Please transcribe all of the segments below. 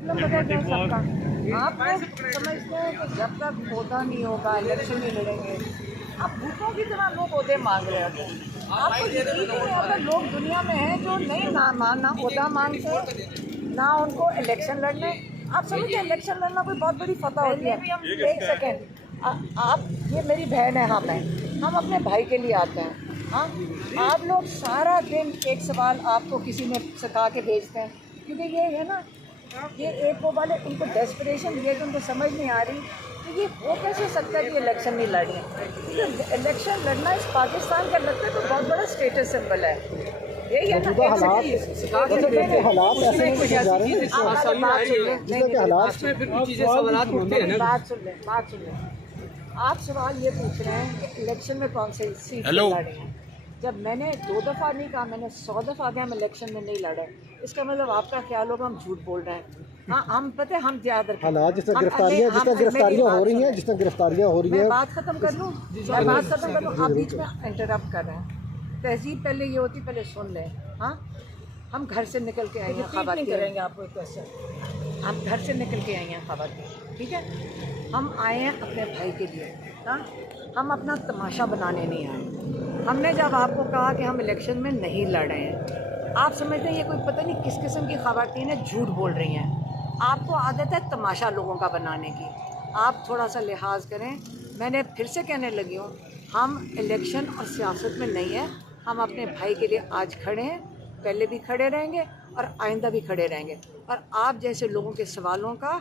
सबका आप लोग समझते हैं कि जब तक होता नहीं होगा, इलेक्शन नहीं लड़ेंगे, आप भूतों की तरह लोग ओहदे मांग रहे होते हैं। आपको यकीन नहीं आता, लोग दुनिया में हैं जो नहीं ना ओहदा मांगते, ना उनको इलेक्शन लड़ने। आप समझते हैं इलेक्शन लड़ना कोई बहुत बड़ी फतह होती है। एक सेकेंड, आप ये मेरी बहन है, हाँ मैं, हम अपने भाई के लिए आते हैं। हाँ, आप लोग सारा दिन एक सवाल आपको किसी ने सिखा के भेजते हैं, क्योंकि ये है ना, ये एक वो वाले उनको डेस्परेशन ये कि उनको समझ नहीं आ रही कि ये हो कैसे सकता है कि इलेक्शन नहीं लड़ रहे। तो इलेक्शन लड़ना इस पाकिस्तान का लगता है तो बहुत बड़ा स्टेटस सिंबल है। यही है ना, बात सुन लें। आप सवाल ये पूछ रहे हैं कि इलेक्शन में कौन से सीट लड़े हैं। जब मैंने 2 दफ़ा नहीं कहा, मैंने 100 दफ़ा कहा हम इलेक्शन में नहीं लड़े, इसका मतलब आपका ख्याल होगा हम झूठ बोल रहे हैं। हाँ, हम पता है, हम ज़्यादा हालात जिस तरह गिरफ्तारियाँ हो रही हैं, मैं बात ख़त्म कर लूँ, आप बीच में इंटरप्ट कर रहे हैं। तहजीब पहले ये होती, पहले सुन लें। हाँ, हम घर से निकल के आए हैं, खबर करेंगे आपको एक क्वेश्चन। हम घर से निकल के आए हैं खबर के, ठीक है। हम आए हैं अपने भाई के लिए। हाँ, हम अपना तमाशा बनाने नहीं आए। हमने जब आपको कहा कि हम इलेक्शन में नहीं लड़ रहे हैं, आप समझते हैं ये कोई पता नहीं किस किस्म की ख़वातीनें झूठ बोल रही हैं। आपको आदत है तमाशा लोगों का बनाने की, आप थोड़ा सा लिहाज करें। मैंने फिर से कहने लगी हूँ, हम इलेक्शन और सियासत में नहीं है। हम अपने भाई के लिए आज खड़े हैं, पहले भी खड़े रहेंगे और आइंदा भी खड़े रहेंगे। और आप जैसे लोगों के सवालों का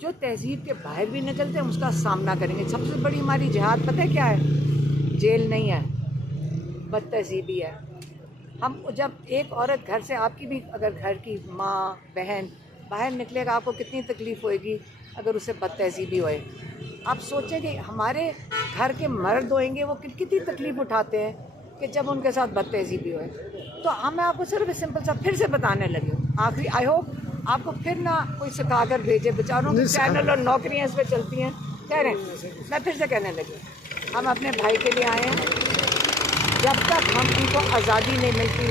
जो तहजीब के बाहर भी निकलते हैं उसका सामना करेंगे। सबसे बड़ी हमारी जिहाद पता है क्या है? जेल नहीं है, बदतहजीबी है। हम जब एक औरत घर से, आपकी भी अगर घर की माँ बहन बाहर निकलेगा, आपको कितनी तकलीफ़ होएगी अगर उसे बदतहजीबी होए। आप सोचें कि हमारे घर के मर्द होएंगे वो कितनी तकलीफ़ उठाते हैं कि जब उनके साथ बदतहजीबी होए। तो मैं आपको सिर्फ सिंपल सा फिर से बताने लगी हूँ, आखिरी। आई होप आपको फिर ना कोई सिखा कर भेजे, बेचारों के चैनल और नौकरियाँ इस पर चलती हैं। कह रहे हैं, मैं फिर से कहने लगी, हम अपने भाई के लिए आए हैं। जब तक हम उनको आज़ादी नहीं मिलती,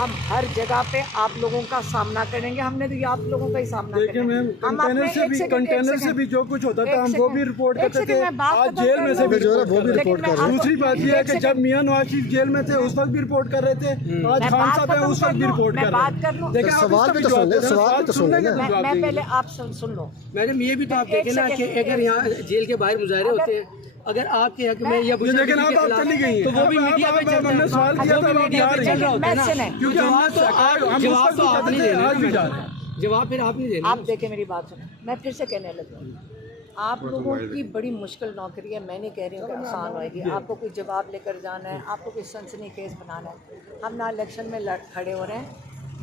हम हर जगह पे आप लोगों का सामना करेंगे। हमने तो ये आप लोगों का ही सामना किया। हम कंटेनर से भी जो कुछ होता था हम वो भी रिपोर्ट करते थे। आज जेल में से भी वो भी रिपोर्ट कर रहे हैं। दूसरी बात ये है कि जब मियां नवाज शरीफ जेल में थे उस वक्त भी रिपोर्ट कर रहे थे, आज खान साहब है उस वक्त भी रिपोर्ट कर रहे हैं। लेकिन सवाल भी तो सुन लें। मैं पहले आप सुन लो मैडम, ये भी तो आप देखें ना कि अगर यहाँ जेल के बाहर मुजाहरे होते हैं, अगर आपके हक में या लेकिन आप चली गई तो वो भी मीडिया पे मैंने सवाल किया था, चल रहा होता है ना, क्योंकि जवाब फिर आप नहीं देना। आप देखें, मेरी बात सुनो, मैं फिर से कहने लगी, आप लोगों की बड़ी मुश्किल नौकरी है। मैं नहीं कह रही हूँ कि आसान होएगी। आपको कोई जवाब लेकर जाना है, आपको कोई सनसनीखेज बनाना है। हम ना इलेक्शन में खड़े हो रहे हैं,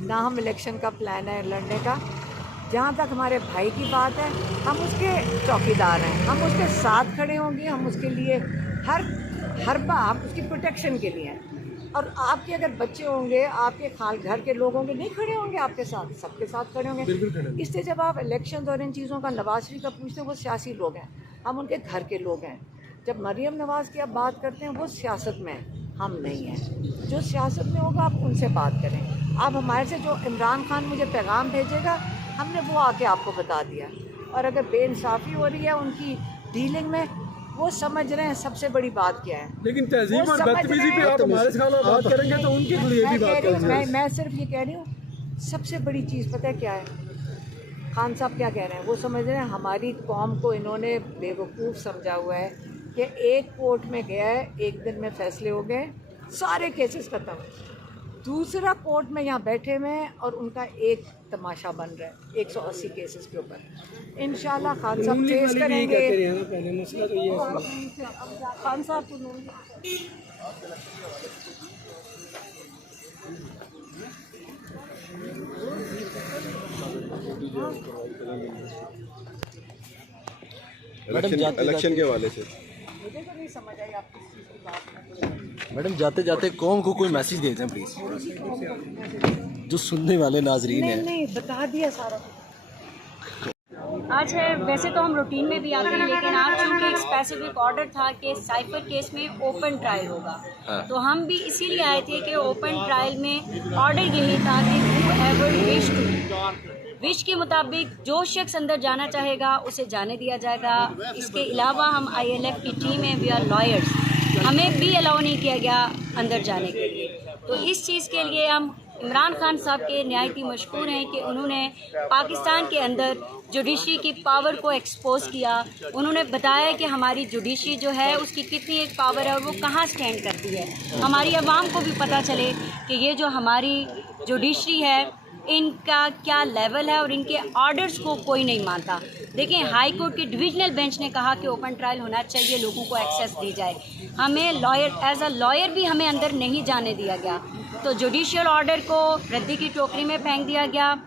ना हम इलेक्शन का प्लान है लड़ने का। जहाँ तक हमारे भाई की बात है, हम उसके चौकीदार हैं, हम उसके साथ खड़े होंगे। हम उसके लिए हर बार उसकी प्रोटेक्शन के लिए हैं। और आपके अगर बच्चे होंगे, आपके खाल घर के लोग होंगे, नहीं खड़े होंगे आपके साथ, सबके साथ खड़े होंगे। इसलिए जब आप इलेक्शन और इन चीज़ों का नवाज शरीफ का पूछते हैं, वो सियासी लोग हैं, हम उनके घर के लोग हैं। जब मरीम नवाज़ की आप बात करते हैं, वो सियासत में है, हम नहीं हैं। जो सियासत में होगा आप उनसे बात करें। आप हमारे से, जो इमरान खान मुझे पैगाम भेजेगा, हमने वो आके आपको बता दिया। और अगर बेइंसाफ़ी हो रही है उनकी डीलिंग में, वो समझ रहे हैं सबसे बड़ी बात क्या है। लेकिन तहजीब और बदतमीजी पे आप हमारे साथ बात करेंगे तो उनके लिए भी बात करेंगे। मैं सिर्फ ये कह रही हूँ, सबसे बड़ी चीज़ पता है क्या है? खान साहब क्या कह रहे हैं? वो समझ रहे हैं हमारी कौम को इन्होंने बेवकूफ़ समझा हुआ है कि एक कोर्ट में गया है, एक दिन में फैसले हो गए, सारे केसेस ख़त्म। दूसरा कोर्ट में यहाँ बैठे हुए हैं और उनका एक तमाशा बन रहा है 180 केसेस के ऊपर। इंशाल्लाह खान साहब फेस करेंगे। खान साहब इलेक्शन के हवाले से मुझे तो नहीं समझ आई आप किस चीज़ की बात कर रहे हैं। मैडम, जाते जाते कौम को कोई मैसेज दे दें प्लीज़, जो सुनने वाले नाजरीन हैं। नहीं, बता दिया सारा। आज है, वैसे तो हम रूटीन में भी आते हैं, लेकिन आज चूँकि एक स्पेसिफिक ऑर्डर था कि साइफर केस में ओपन ट्रायल होगा, तो हम भी इसीलिए आए थे कि ओपन ट्रायल में ऑर्डर यही था कि whoever wish to विश के मुताबिक जो शख्स अंदर जाना चाहेगा उसे जाने दिया जाएगा। इसके अलावा हम ILF की टीम है, वी आर लॉयर्स, हमें भी अलाउ नहीं किया गया अंदर जाने के लिए। तो इस चीज़ के लिए हम इमरान खान साहब के नहायत ही मशकूर हैं कि उन्होंने पाकिस्तान के अंदर जुडिशरी की पावर को एक्सपोज किया। उन्होंने बताया कि हमारी जुडिशरी जो है उसकी कितनी एक पावर है और वो कहाँ स्टैंड करती है। हमारी आवाम को भी पता चले कि ये जो हमारी जुडिशरी है इनका क्या लेवल है और इनके ऑर्डर्स को कोई नहीं मानता। देखिए, हाई कोर्ट के डिविजनल बेंच ने कहा कि ओपन ट्रायल होना चाहिए, लोगों को एक्सेस दी जाए। हमें लॉयर एज अ लॉयर भी हमें अंदर नहीं जाने दिया गया। तो जुडिशियल ऑर्डर को रद्दी की टोकरी में फेंक दिया गया।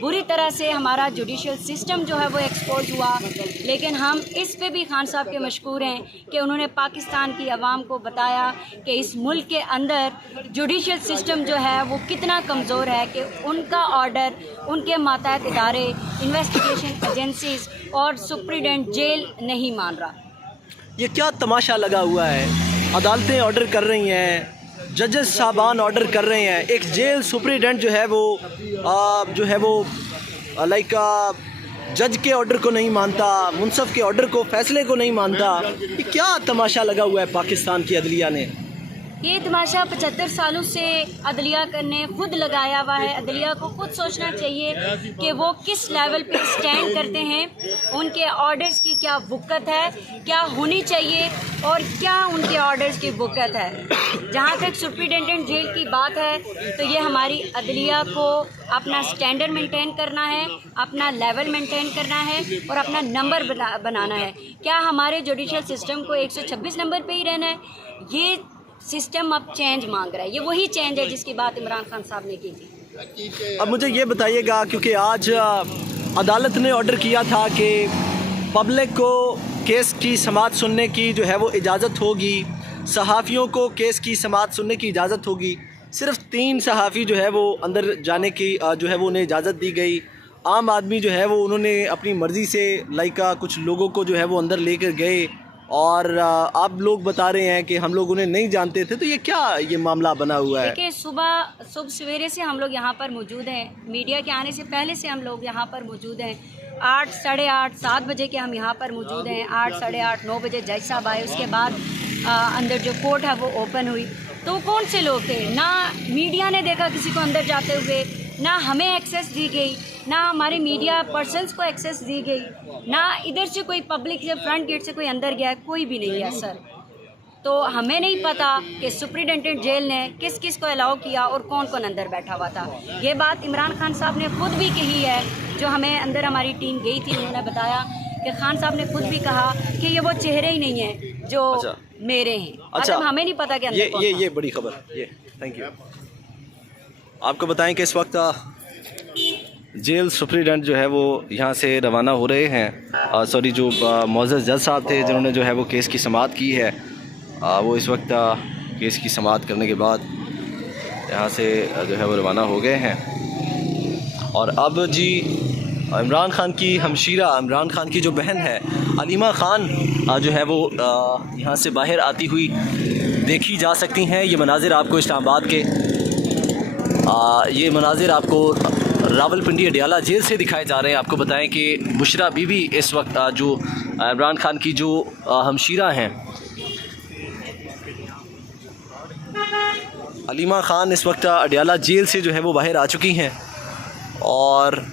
बुरी तरह से हमारा जुडिशियल सिस्टम जो है वो एक्सपोज हुआ। लेकिन हम इस पे भी खान साहब के मशकूर हैं कि उन्होंने पाकिस्तान की आवाम को बताया कि इस मुल्क के अंदर जुडिशियल सिस्टम जो है वो कितना कमज़ोर है कि उनका ऑर्डर उनके मातहत इदारे, इन्वेस्टिगेशन एजेंसीज और सुप्रीडेंट जेल नहीं मान रहा। ये क्या तमाशा लगा हुआ है? अदालतें ऑर्डर कर रही हैं, जजेस साहबान ऑर्डर कर रहे हैं, एक जेल सुप्रीडेंट जो है वो लाइक जज के ऑर्डर को नहीं मानता, मुंसफ के ऑर्डर को, फैसले को नहीं मानता। ये क्या तमाशा लगा हुआ है पाकिस्तान की अदलिया ने? ये तमाशा 75 सालों से अदलिया ने खुद लगाया हुआ है। अदलिया को खुद सोचना चाहिए कि वो किस लेवल पे स्टैंड करते हैं, उनके ऑर्डर्स की क्या वुक़्त है, क्या होनी चाहिए और क्या उनके ऑर्डर्स की वुक़्त है। जहाँ तक सुप्रिटेंडेंट जेल की बात है तो ये हमारी अदलिया को अपना स्टैंडर्ड मेंटेन करना है, अपना लेवल मेंटेन करना है और अपना नंबर बनाना है। क्या हमारे जुडिशियल सिस्टम को 126 नंबर पे ही रहना है? ये सिस्टम अब चेंज मांग रहा है। ये वही चेंज है जिसकी बात इमरान खान साहब ने की थी। अब मुझे ये बताइएगा, क्योंकि आज अदालत ने ऑर्डर किया था कि पब्लिक को केस की समाअत सुनने की जो है वो इजाज़त होगी, सहाफ़ियों को केस की समाअत सुनने की इजाज़त होगी। सिर्फ 3 सहाफ़ी जो है वो अंदर जाने की जो है वो उन्हें इजाज़त दी गई। आम आदमी जो है वो उन्होंने अपनी मर्ज़ी से लाइका कुछ लोगों को जो है वो अंदर लेकर गए और आप लोग बता रहे हैं कि हम लोग उन्हें नहीं जानते थे। तो ये क्या ये मामला बना हुआ है? देखिए, सुबह सवेरे से हम लोग यहाँ पर मौजूद हैं। मीडिया के आने से पहले से हम लोग यहाँ पर मौजूद हैं। 8, साढ़े 8, 7 बजे के हम यहाँ पर मौजूद हैं। 8, साढ़े 8, 9 बजे जज साहब आए। उसके बाद अंदर जो कोर्ट है वो ओपन हुई। तो कौन से लोग थे? ना मीडिया ने देखा किसी को अंदर जाते हुए, ना हमें एक्सेस दी गई, ना हमारे मीडिया पर्सन्स को एक्सेस दी गई, ना इधर से कोई पब्लिक से फ्रंट गेट से कोई अंदर गया, कोई भी नहीं गया सर। तो हमें नहीं पता कि सुप्रिटेंडेंट जेल ने किस किस को अलाउ किया और कौन कौन अंदर बैठा हुआ था। ये बात इमरान खान साहब ने खुद भी कही है। जो हमें अंदर हमारी टीम गई थी, उन्होंने बताया कि खान साहब ने खुद भी कहा कि ये वो चेहरे ही नहीं हैं जो मेरे हैं। अच्छा, हमें नहीं पता कि ये बड़ी खबर। ये थैंक यू। आपको बताएं कि इस वक्त जेल सुप्रीडेंट जो है वो यहाँ से रवाना हो रहे हैं। सॉरी, जो मोअज़्ज़ज़ जज साहब थे जिन्होंने जो है वो केस की समाअत की है, वो इस वक्त केस की समाअत करने के बाद यहाँ से जो है वो रवाना हो गए हैं। और अब जी इमरान खान की हमशीरा, इमरान खान की जो बहन है अलीमा खान जो है वो यहाँ से बाहर आती हुई देखी जा सकती हैं। ये मनाजिर आपको इस्लामाबाद के ये मनाजिर आपको रावलपिंडी अडियाला जेल से दिखाए जा रहे हैं। आपको बताएं कि बुशरा बीबी इस वक्त जो इमरान खान की जो हमशीरा हैं, अलीमा खान इस वक्त अडियाला जेल से जो है वो बाहर आ चुकी हैं। और